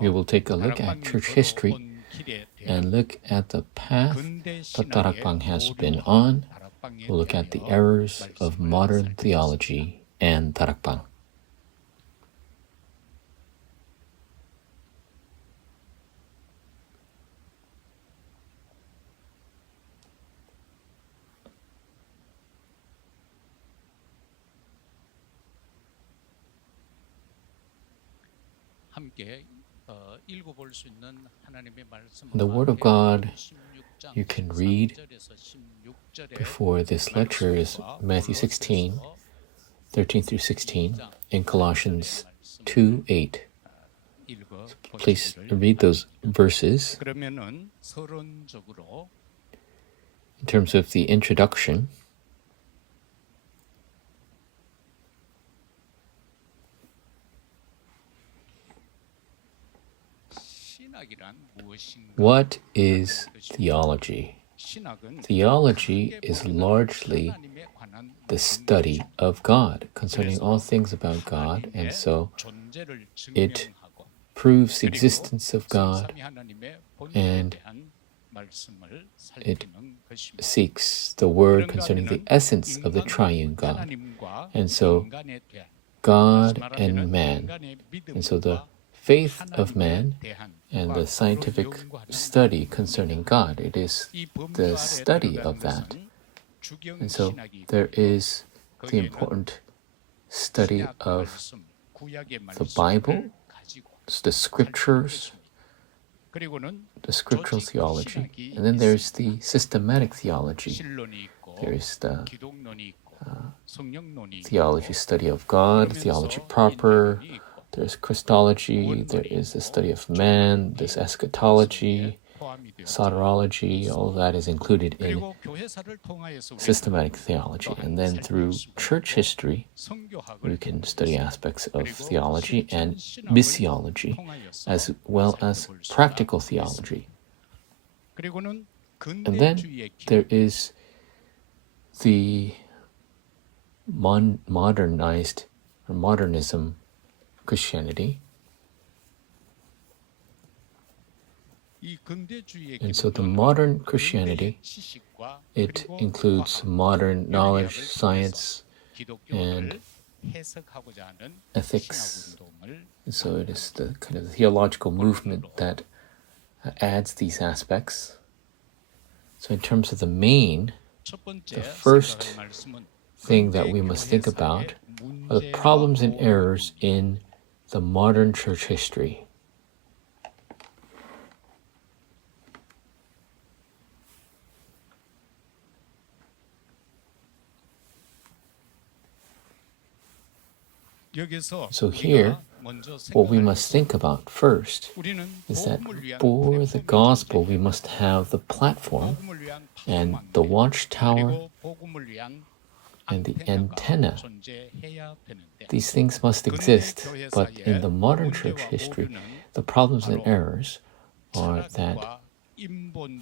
We will take a look at church history and look at the path that Darakbang has been on. We'll look at the errors of modern theology and Darakbang. The Word of God you can read before this lecture is Matthew 16, 13 through 16, and Colossians 2, 8. So please read those verses. In terms of the introduction, what is theology? Theology is largely the study of God, concerning all things about God, and so it proves the existence of God, and it seeks the word concerning the essence of the triune God, and so God and man, and so the faith of man and the scientific study concerning God. It is the study of that. And so there is the important study of the Bible, the scriptures, the scriptural theology, and then there's the systematic theology. There is the theology study of God, theology proper, there's Christology, there is the study of man, there's eschatology, soterology, all of that is included in systematic theology. And then through church history, we can study aspects of theology and missiology, as well as practical theology. And then there is the modernized or modernism Christianity. And so the modern Christianity, it includes modern knowledge, science, and ethics. And so it is the kind of theological movement that adds these aspects. So in terms of the first thing that we must think about are the problems and errors in the modern church history. So here, what we must think about first is that for the gospel, we must have the platform and the watchtower and the antenna. These things must exist, but in the modern church history, the problems and errors are that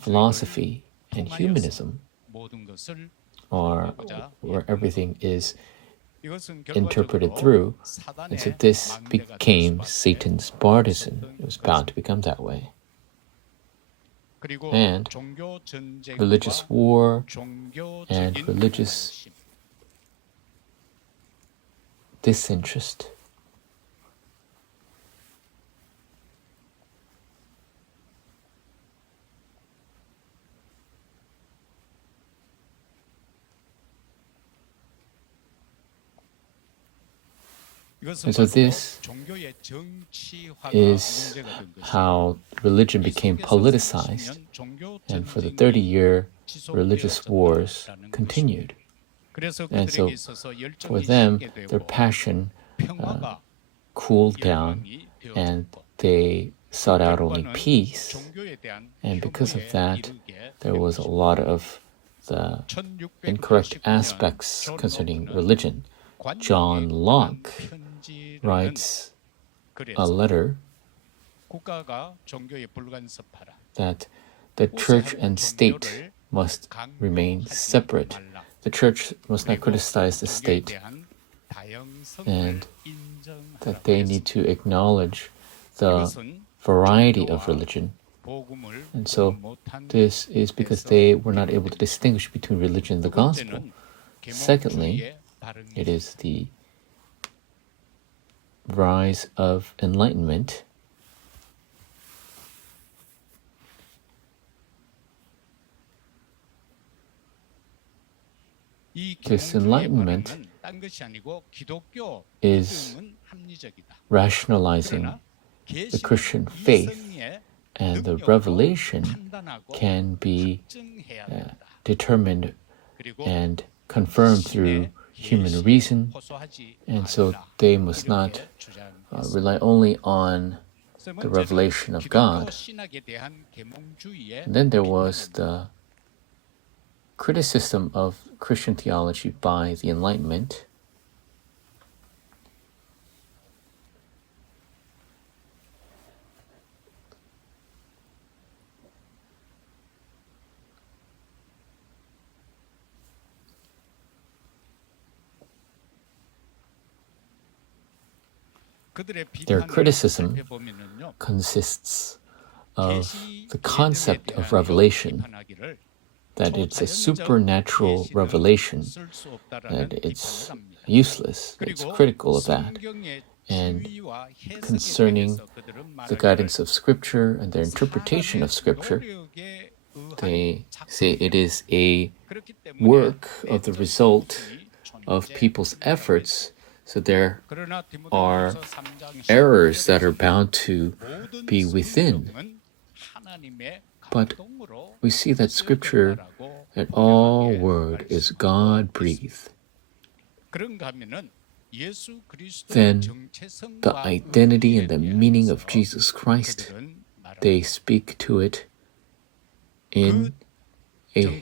philosophy and humanism are where everything is interpreted through, and so this became Satan's partisan. It was bound to become that way. And religious war and religious disinterest. And so this is how religion became politicized, and for the 30-year religious wars continued. And so for them, their passion cooled down, and they sought out only peace. And because of that, there was a lot of the incorrect aspects concerning religion. John Locke writes a letter that the church and state must remain separate. The church must not criticize the state, and that they need to acknowledge the variety of religion. And so this is because they were not able to distinguish between religion and the gospel. Secondly, it is the rise of enlightenment. This enlightenment is rationalizing the Christian faith, and the revelation can be determined and confirmed through human reason, and so they must not rely only on the revelation of God. And then there was the criticism of Christian theology by the Enlightenment. Their criticism consists of the concept of revelation, that it's a supernatural revelation, that it's useless, that it's critical of that. And concerning the guidance of Scripture and their interpretation of Scripture, they say it is a work of the result of people's efforts, so there are errors that are bound to be within. But we see that Scripture, that all word is God-breathed. Then the identity and the meaning of Jesus Christ, they speak to it in a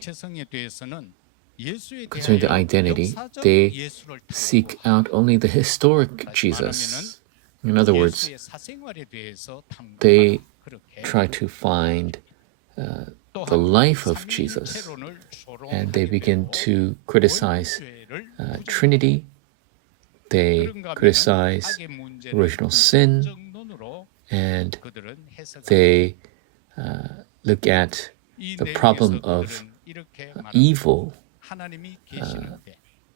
concerning the identity, they seek out only the historic Jesus. In other words, they try to find the life of Jesus, and they begin to criticize Trinity. They criticize original sin, and they look at the problem of evil,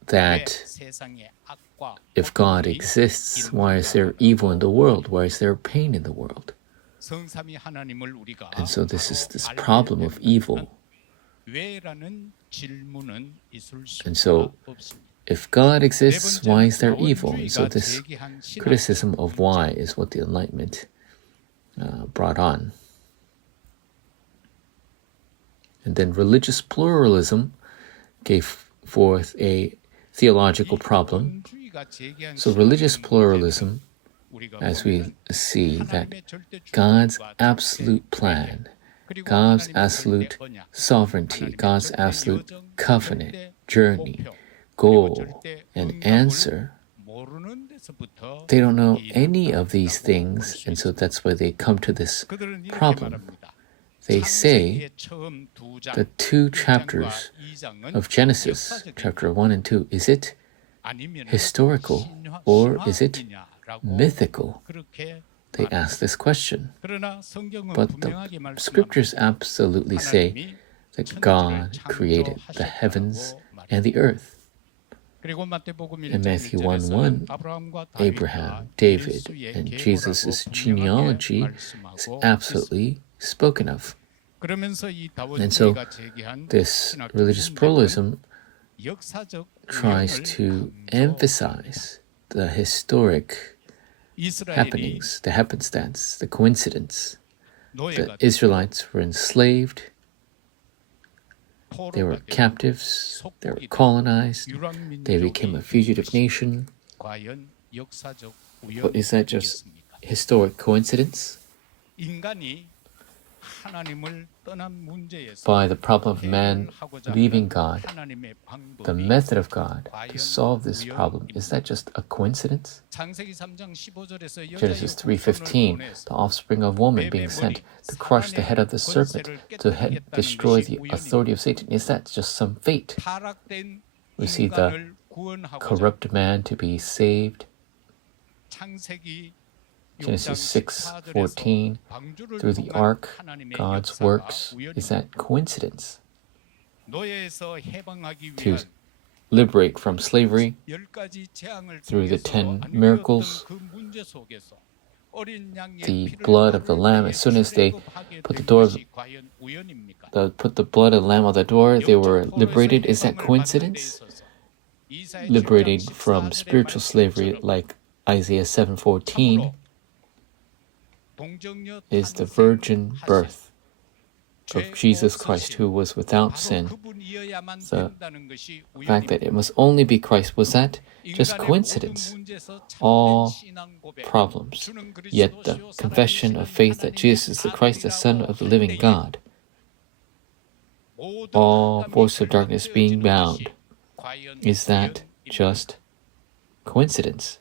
that if God exists, why is there evil in the world? Why is there pain in the world? And so this is this problem of evil. And so if God exists, why is there evil? And so this criticism of why is what the Enlightenment brought on. And then religious pluralism gave forth a theological problem. So religious pluralism, as we see that God's absolute plan, God's absolute sovereignty, God's absolute covenant, journey, goal, and answer, they don't know any of these things, and so that's why they come to this problem. They say the two chapters of Genesis, chapter 1 and 2, is it historical or is it mythical? They ask this question. But the scriptures absolutely say that God created the heavens and the earth. In Matthew 1:1, Abraham, David, and Jesus' genealogy is absolutely spoken of. And so this religious pluralism tries to emphasize the historic happenings, the happenstance, the coincidence. The Israelites were enslaved, they were captives, they were colonized, they became a fugitive nation. But is that just historic coincidence? By the problem of man leaving God, the method of God to solve this problem, is that just a coincidence? Genesis 3:15, the offspring of woman being sent to crush the head of the serpent, to destroy the authority of Satan. Is that just some fate? We see the corrupt man to be saved. Genesis 6:14, through the ark, God's works. Is that coincidence? To liberate from slavery through the 10 miracles, the blood of the lamb, as soon as they put the blood of the lamb on the door, they were liberated. Is that coincidence? Liberating from spiritual slavery, like Isaiah 7:14, is the virgin birth of Jesus Christ, who was without sin. The fact that it must only be Christ, was that just coincidence? All problems. Yet the confession of faith that Jesus is the Christ, the Son of the living God, all forces of darkness being bound, is that just coincidence?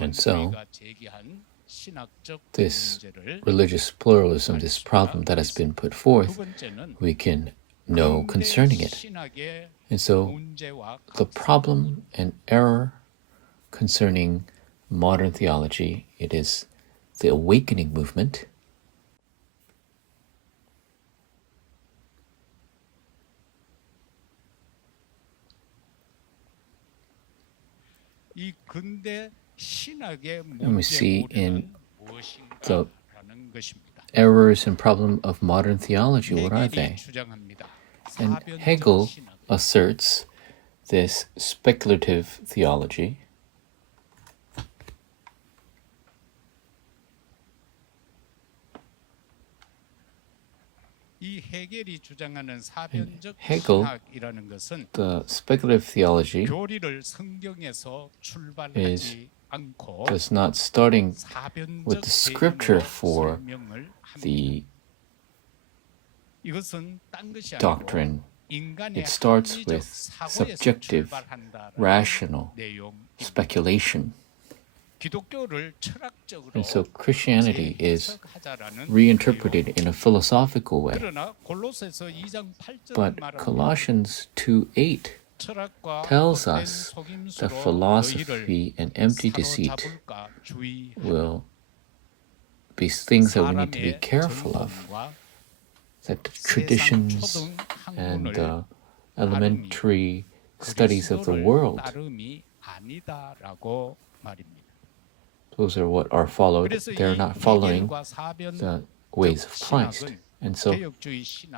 And so, this religious pluralism, this problem that has been put forth, we can know concerning it. And so, the problem and error concerning modern theology, it is the awakening movement. And we see in the errors and problem of modern theology, what are they? And Hegel asserts this speculative theology. Hegel, the speculative theology does not starting with the scripture for the doctrine. It starts with subjective, rational speculation. And so Christianity is reinterpreted in a philosophical way. But Colossians 2:8 tells us that philosophy and empty deceit will be things that we need to be careful of, that the traditions and the elementary studies of the world, those are what are followed. They're not following the ways of Christ. And so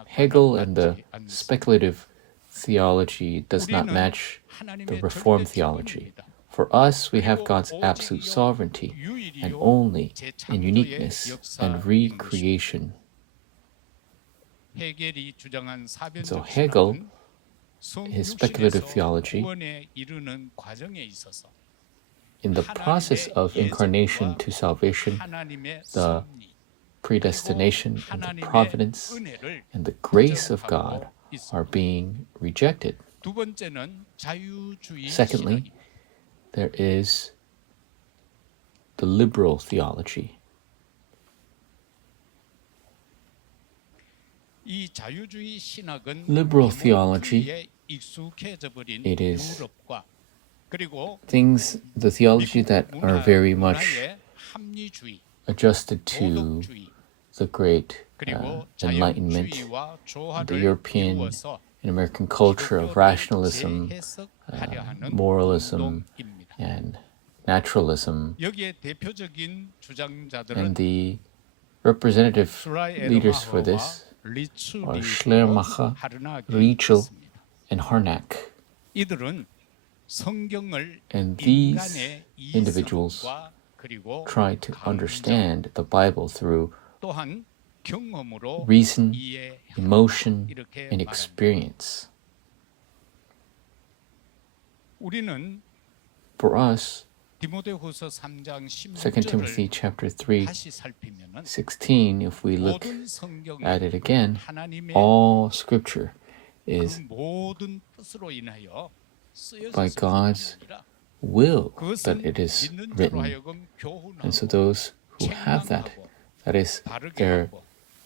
Hegel and the speculative theology does not match the Reformed theology. For us, we have God's absolute sovereignty, and only in uniqueness and recreation. So Hegel, his speculative theology, in the process of incarnation to salvation, the predestination and the providence and the grace of God are being rejected. Secondly, there is the liberal theology. Liberal theology, it is things, the theology that are very much adjusted to the great Enlightenment, the European and American culture of rationalism, moralism, and naturalism. And the representative leaders for this are Schleiermacher, Ritschl, and Harnack. And these individuals try to understand the Bible through reason, emotion, and experience. For us, 2 Timothy chapter 3:16, if we look at it again, all scripture is by God's will that it is written. And so those who have that, that is there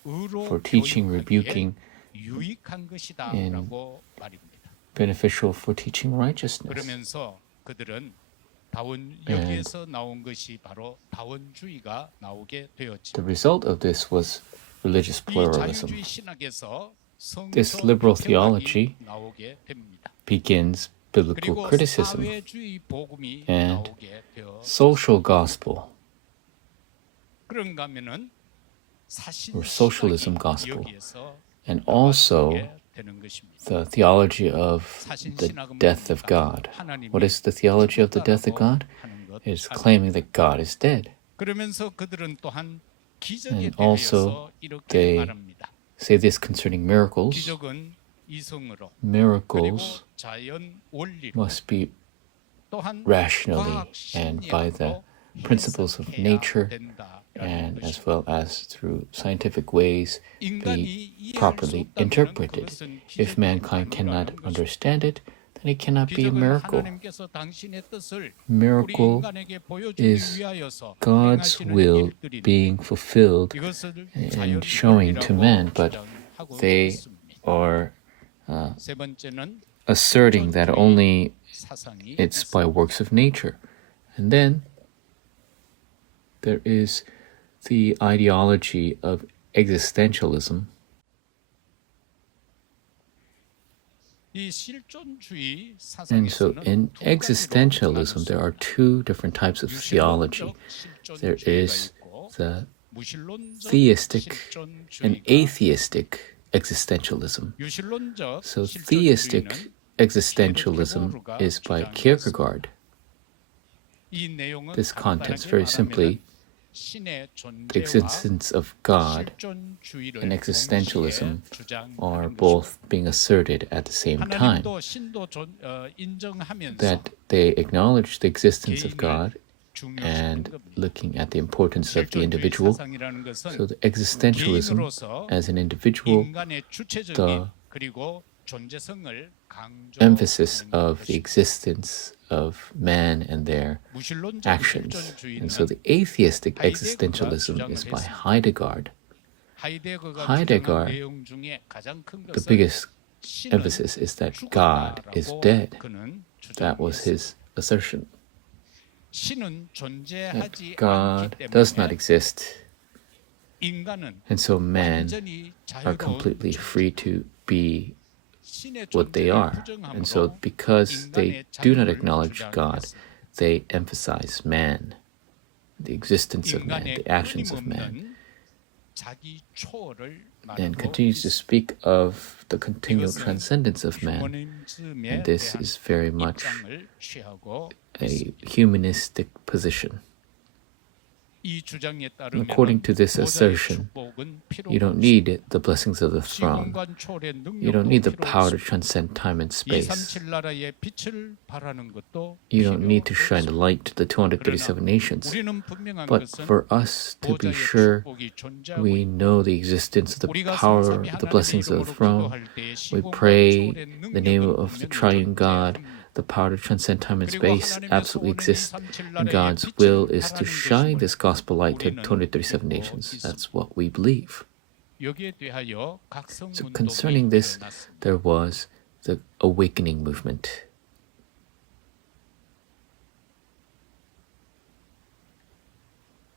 for teaching, rebuking, 유익한 것이다라고 말입니다. beneficial for teaching righteousness. 그러면서 그들은 여기에서 나온 것이 바로 다원주의가 나오게 되었죠. The result of this was religious 이 pluralism. 자유주의 신학에서 This liberal 성서 theology 비평이 나오게 됩니다. begins biblical 그리고 criticism 사회주의 복음이 and 나오게 되어 social gospel 그런가 하면은 사신 or socialism 신학이 gospel, 여기에서 and also 되는 것입니다. the theology of the death of God. What is the theology of the death of God? It is claiming that God is dead. 그러면서 그들은 또한 기적에 And also 대해서 이렇게 they 말합니다. say this concerning miracles. 기적은 이성으로 Miracles 그리고 자연 원리로 must be 또한 rationally 과학 and by the 심리학으로 principles of 해석해야 nature 된다라는 and as 것입니다. well as through scientific ways 인간이 be 이해할 수 properly 없다면 interpreted. 그것은 If 기적이 mankind cannot 아니라는 것입니다. understand it, then it cannot be a 기적은 miracle. 하나님께서 당신의 뜻을 우리 Miracle 인간에게 보여주기 is 위하여서 God's 행하시는 will 일들인데 being fulfilled 이것을 and showing to man, 자연원리라고 but 주장하고 they 있습니다. are 세 번째는 asserting that only 사상이 it's by works of nature. And then there is the ideology of existentialism. 이 실존주의 And so 사상에서는 in 두 가지로 existentialism, there are two different types of theology. 유실론적 There 실존주의가 is 있고 the 무실론적 theistic and 실존주의가 atheistic existentialism. 유실론적 So 실존주의는 theistic existentialism is by Kierkegaard. 이 내용은 This context, 간단하게 very 말하면 simply, 신의 the 존재와 existence of God 실존주의를 and existentialism 동시에 주장하는 are 것입니다. both being asserted at the same time. 하나님도 신도 인정하면서 That they acknowledge the existence of 개인을 God 중요시하는 and 겁니다. looking at the importance of the 실존주의 individual. 사상이라는 것은 So the existentialism 개인으로서 as an individual, 인간의 주체적인 the 그리고 존재성을 emphasis 강조하는 of the 것입니다. existence of man and their 무실론적 actions. 실존주의는 And so the atheistic existentialism is by Heidegger. 하이데거가 Heidegger, 주장한 내용 중에 가장 큰 The 것은 biggest 신은 emphasis is that God is 죽었다라고 dead. 그는 That was 주장했습니다. his assertion. 신은 존재하지 That God 않기 does not 때문에 exist. 인간은 And so men 완전히 are 자유로운 completely free to be 신의 what they 존재를 are. And so 부정함으로 because they 인간의 do not 자유를 acknowledge God, 주장했습니다. they emphasize man, the existence of man, 인간의 the actions of man, 끊임없는 자기 초월을 and 말하고 continues to speak of the continual 이것은 transcendence of man. 휴머니즘에 And this 대한 is very much 입장을 취하고 a humanistic position. 이 주장에 And 따르면 according to this assertion, you don't need the blessings of the throne. You don't need the power to transcend time and space. 237 나라의 빛을 발하는 것도 You don't need to 필요 shine the 없습니다. light to the 237 nations. 우리는 분명한 But 것은 for us to be 보좌의 sure 축복이 존재하고 we know the existence of the 우리가 power, 성삼위 the 하나님의 blessings of 이름으로 the throne, 기도할 때에 we 시공간 pray 초월의 the name 능력은 of the 분명히 triune God, 존재합니다. the power to transcend time and 그리고 space 하나님의 absolutely 소원은 exists. 237 And 나라의 God's 빛을 will is to 발하는 shine 것임을 this gospel light to 우리는 237 믿고 nations. 있습니다. That's what we believe. 여기에 대하여 각성 So 운동이 concerning this, 일어났습니다. there was the awakening movement.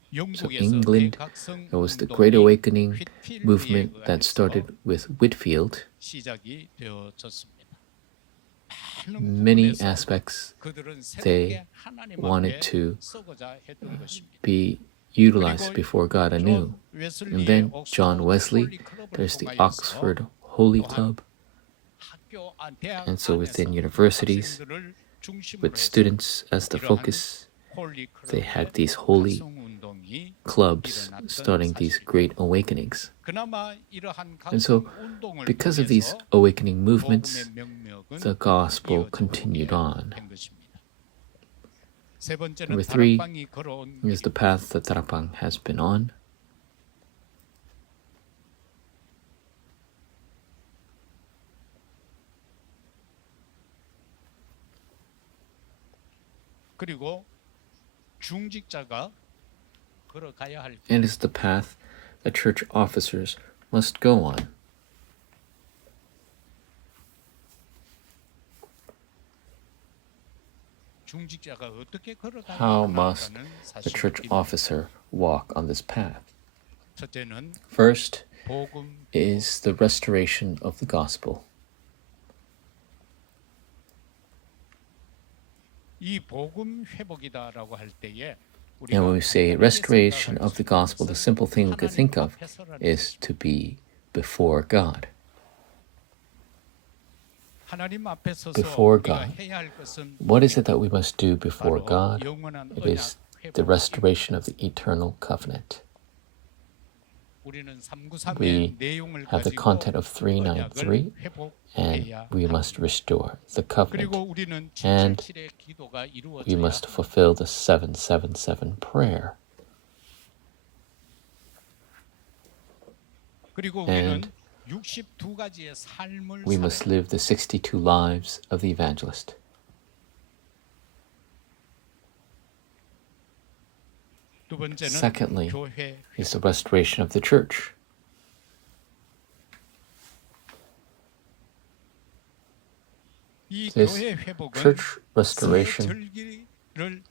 So 영국에서 England, 대각성 there was the 운동이 Great Awakening 휘트필드에 movement that 의해서 started with Whitfield. 시작이 되어졌습니다. Many 부분에서 aspects 그들은 they 새롭게 하나님 wanted 앞에 to 서고자 했던 것입니다. be utilized before God anew. And then John Wesley, there's the Oxford Holy Club, and so within universities, with students as the focus, they had these holy clubs starting these great awakenings. And so, because of these awakening movements, the gospel continued on. Number 3 is the path that Tarapang has been on. 그리고 중직자가 걸어가야 할 And is the path that church officers must go on. 중직자가 어떻게 걸어가야 How must 하는가는 the church 사실입니다. officer walk on this path? 첫째는 First 복음 is the restoration of the gospel. 이 복음 회복이다라고 할 때에 And when we say restoration of the gospel, the simple thing we could think of is to be before God. 하나님 앞에 서서 Before 우리가 God. 해야 할 것은 What is it that we must do before 바로 God? 영원한 It 언약 is the 회복입니다. restoration of the eternal covenant. 우리는 393의 We 내용을 have the 가지고 content of 393, 언약을 and 회복해야 we 합니다. must restore the 그리고 covenant. 우리는 And 777의 기도가 We 이루어져야 must 합니다. fulfill the 777 prayer. 그리고 And 우리는 62가지의 삶을 we must 살아야 live the 62 lives of the evangelist. 두 번째는 Secondly, 교회 is the restoration of the church. 이 This 교회 회복은 church 새 restoration 절기를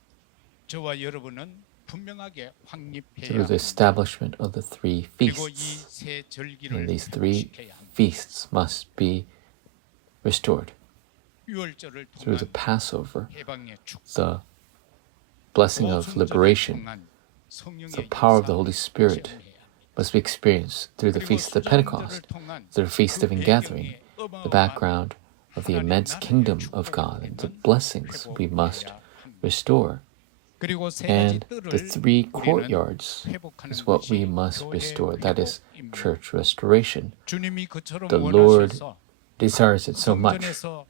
저와 여러분은 분명하게 확립해야 through the 합니다. establishment of the three 그리고 이 feasts. 새 절기를 And these three 회복시켜야 합니다. feasts must be restored 유월절을 through the 통한 Passover, 해방의 축, the blessing of 오순절을 liberation, 통한 성령의 the power of the 역사를 Holy Spirit 체험해야 합니다. must be experienced through the 그리고 feast of 수장절을 Pentecost, 통한 the feast of 그 ingathering, 배경의 the 어마어마한 background of the 하나님 immense 나라의 kingdom of 축복을 God, and the 우리는 blessings we must 회복해야 합니다. restore. 그리고 세 가지 And 뜰을 the three 우리는 courtyards 회복하는 is what we 것이 must 교회 restore. That is 회복입니다. church restoration. 주님이 그처럼 The Lord 원하셔서 desires it so much 성전에서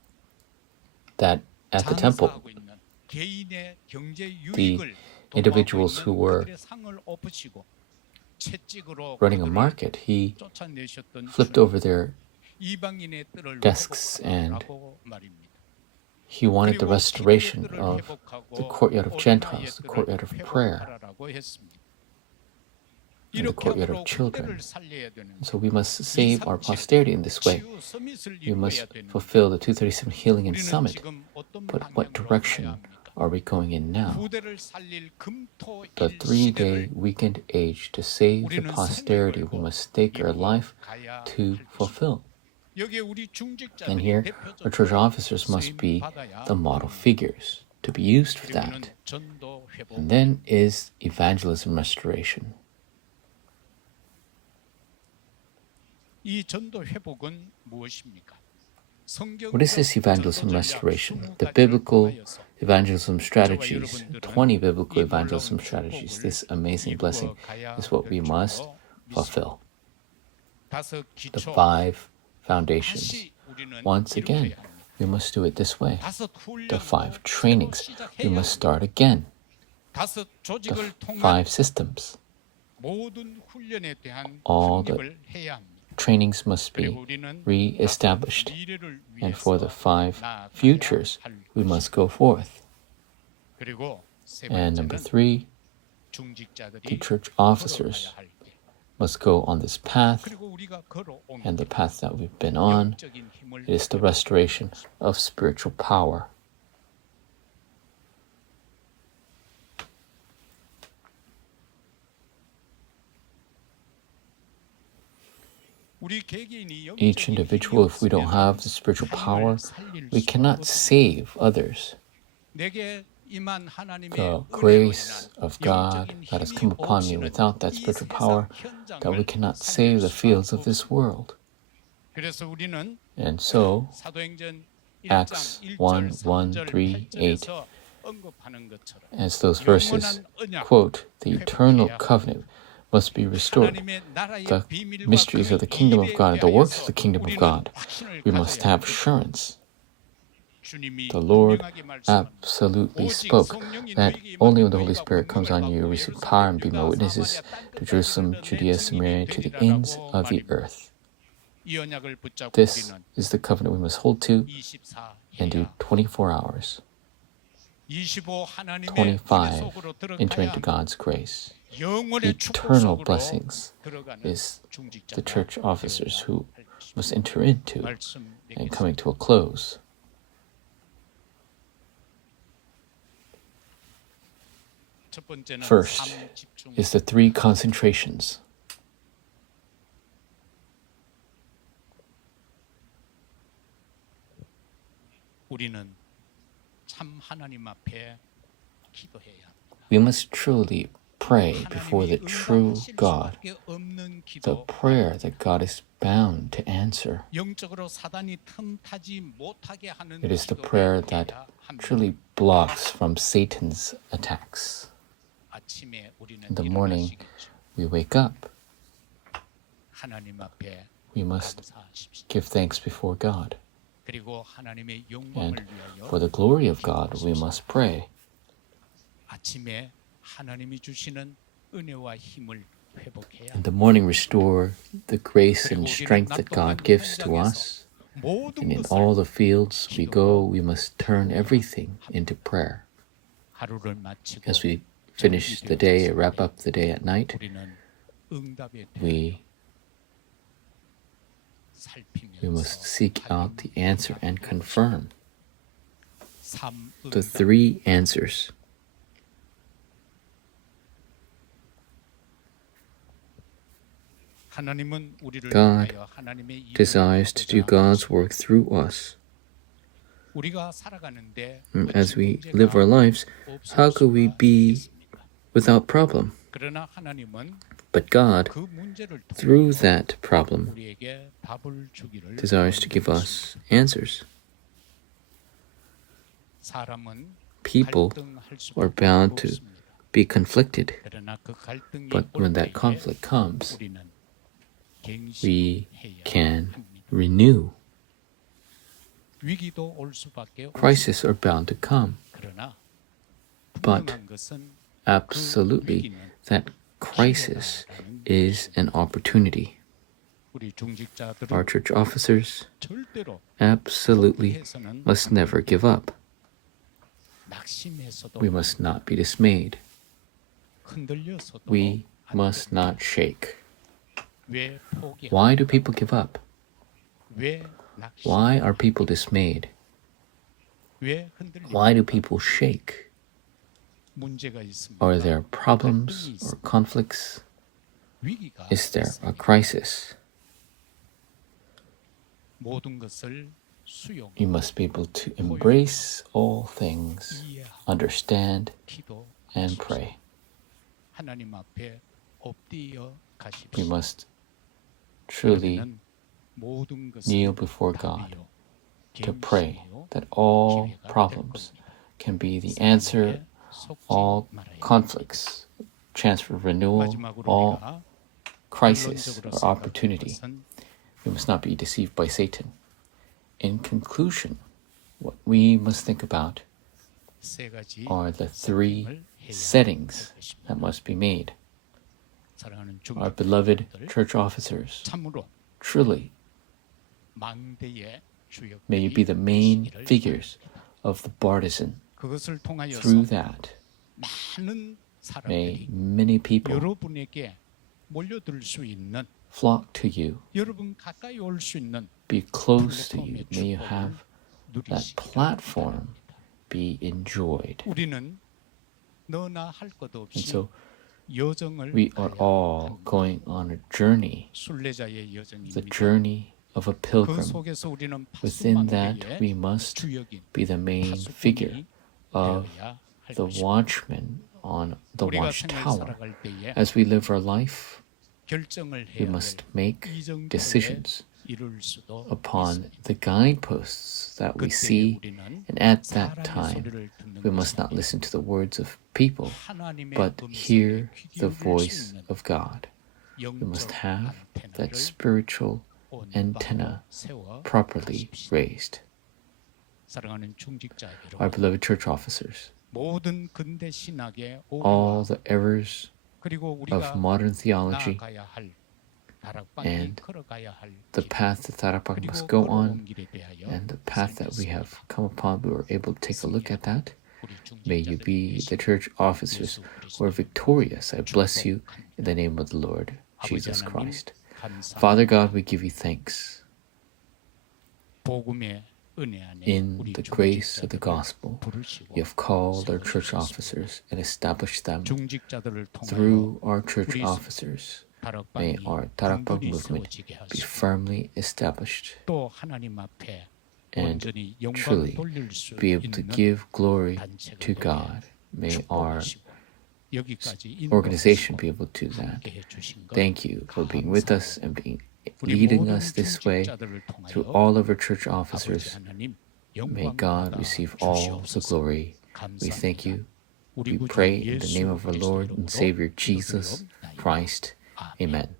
that at the temple, 장사하고 있는 개인의 경제 the 유익을 individuals who were 그들의 상을 엎으시고 채찍으로 running a 그들을 market, he 쫓아내셨던 flipped 주님, over their 이방인의 뜰을 desks and 회복하라고 말입니다. he wanted the 그리고 restoration 기도의 뜰을 of 회복하고 the courtyard of 어린아이의 Gentiles, the 뜰을 courtyard of prayer, 회복하라고 했습니다. and the 이렇게 courtyard 함으로 of children. 후대를 살려야 되는 So we must save our posterity in this way. 치유 서밋을 We must 이루어야 되는 fulfill the 237 healing and 우리는 summit. 지금 어떤 But what 방향으로 direction 가야 합니까? are we going in now? 후대를 살릴 금토일 The 3-day 시대를 weekend age to save the 우리는 posterity 생명을 we must stake our life 가야 to 할 fulfill. 여기에 우리 And 중직자들이 here, our church 대표적으로 officers must be 쓰임받아야 the model 합니다. figures to be used for 그리고는 that. 전도 회복. And then is evangelism restoration. 이 전도 회복은 무엇입니까? What is this evangelism restoration? The biblical evangelism strategies, 20 biblical evangelism strategies. This amazing blessing is what we must fulfill. The 5 foundations. Once again, we must do it this way. The 5 trainings. We must start again. The 5 systems. All the trainings must be re-established. And for the 5 futures, we must go forth. And number 3, the church officers must go on this path, and the path that we've been on is the restoration of spiritual power. Each individual, if we don't have the spiritual power, we cannot save others. The grace of God that has come upon me, without that spiritual power, that we cannot save the fields of this world. And so, Acts 1, 1, 3, 8, as those verses quote, the eternal covenant must be restored. The mysteries of the kingdom of God and the works of the kingdom of God, we must have assurance. The Lord absolutely spoke that only when the Holy Spirit comes on you, you receive power and be my witnesses to Jerusalem, Judea, Samaria, to the ends of the earth. This is the covenant we must hold to and do 24 hours. 25, enter into God's grace. Eternal blessings is the church officers who must enter into and coming to a close. 첫 번째는 First 삶 집중. is the three concentrations. 우리는 참 하나님 앞에 기도해야 합니다. We must truly pray before the 하나님이 true 응답하실 God, 수밖에 없는 the 기도. prayer that God is bound to answer. 영적으로 사단이 틈타지 못하게 하는 It is the 기도를 prayer that 해야 합니다. truly blocks from Satan's attacks. 아침에 우리는 In the morning, 일어나시겠죠. we wake up. 하나님 앞에 We must 감사하십시오. give thanks before God. 그리고 하나님의 영광을 And 위하여 for the glory of God, we must pray. 아침에 하나님이 주시는 은혜와 힘을 회복해야 In the morning, restore the grace and strength that God gives to us. 모든 And in 것을 all the fields we go, we must turn everything into prayer. 하루를 마치고 As we finish the day, wrap up the day at night, 우리는 응답에 대해 we 살피면서 must seek out the answer and confirm 삶 the 응답. three answers. 하나님은 우리를 God 통하여 하나님의 일을 desires to do 하고자 God's work through us. 우리가 살아가는데 As 어찌 we 문제가 live our lives, 없을 how could we 수가 be 있겠습니까? without problem? 그러나 하나님은 But God, 그 문제를 through 통해 that problem, 우리에게 답을 주기를 desires to give us answers. 사람은 People 갈등할 수밖에 are bound to 없습니다. be conflicted, 그러나 그 갈등이 but 올 when that 때에 conflict comes, 우리는 we 갱신해야 can 합니다. renew. 위기도 올 수밖에 없습니다. Crises are bound to come, 그러나 but 분명한 것은 absolutely that crisis is an opportunity. 우리 중직자들은 Our church officers 절대로 absolutely 포기해서는 must never give up. 낙심해서도 We must not be dismayed. 흔들려서도 We 안 must 됩니다. not shake. 왜 포기? Why do people give up? 왜 낙심? Why are people dismayed? 왜 흔들리? Why do people shake? 문제가 있습니다. Are there problems or conflicts? 위기가 Is there a 있습니다. crisis? 모든 것을 수용, You must be able to embrace all things, 이해하고 understand, 기도, and pray. 하나님 앞에 엎드려 가십시오. We must truly 그러면은 모든 것을 kneel before God 답이요, to pray 갱신이요, that all 기회가 될 problems 겁니다. can be the answer, 속지 all 말아야 conflicts, chance for renewal, 마지막으로 all 우리가 crisis 결론적으로 or 생각할 opportunity. 것은 We must not be deceived by Satan. In conclusion, what we must think about 세 가지 are the three 세팅을 해야 settings 할 것입니다. that must be made. 사랑하는 Our 중직자들, beloved church officers, 참으로 truly, 망대의 may you 주역들이 be the main 되시기를 figures of the partisan. 그것을 통하여서 Through that, 많은 may 사람들이 many people 여러분에게 몰려들 수 있는, flock to you, 여러분 가까이 올 수 있는 be close to you. 플랫폼의 May you 축복을 have that 누리시기를 platform 바랍니다. be enjoyed. 우리는 너나 할 것 And 없이 so 여정을 we are 가야 all 합니다. going on a journey, 순례자의 the 여정입니다. journey of a 그 pilgrim. 속에서 우리는 Within that, 파수망대의 we must 주역인 be the main figure 파수꾼이 of 되어야 할 the 것입니다. watchman on the 우리가 생을 watchtower. 살아갈 때에 As we live our life, 결정을 we 해야 must 할 make 이정표에 decisions 이룰 수도 upon 있습니다. the guideposts that we 그때 see, 우리는 and at that 사람의 time, 소리를 듣는 we must 것이 not listen to the words of people, 하나님의 but 음성에 hear 귀 the 기울일 수 voice 있는 of God. We must 영적 have that 안테나를 spiritual 온 antenna 바로 세워 properly 가십시오. raised. 사랑하는 중직자 Our 여러분, beloved church officers, 모든 근대 신학의 all 오류와 the errors 그리고 of 우리가 modern theology 나아가야 할 다락방이 and 걸어가야 할 the 길, path that Tarapak 그리고 must go 걸어온 on, 길에 대하여 and the path that we have 살폈습니다. come upon, we were able to take a look at that. 우리 May you 중직자들이 be the church officers 예수 who are 그리스도를 victorious. I bless you 축복합니다. in the name of the Lord 아버지 Jesus 하나님 Christ. 감사합니다. Father God, we give you thanks. 복음의 in the grace of the gospel, you have called our church officers and established them. Through our church officers, may our Tarakbag movement be firmly established and truly be able to give glory to God. May our organization be able to do that. Thank you for being with us and leading us this way through all of our church officers. May God receive all the glory. We thank you. We pray in the name of our Lord and Savior Jesus Christ. Amen.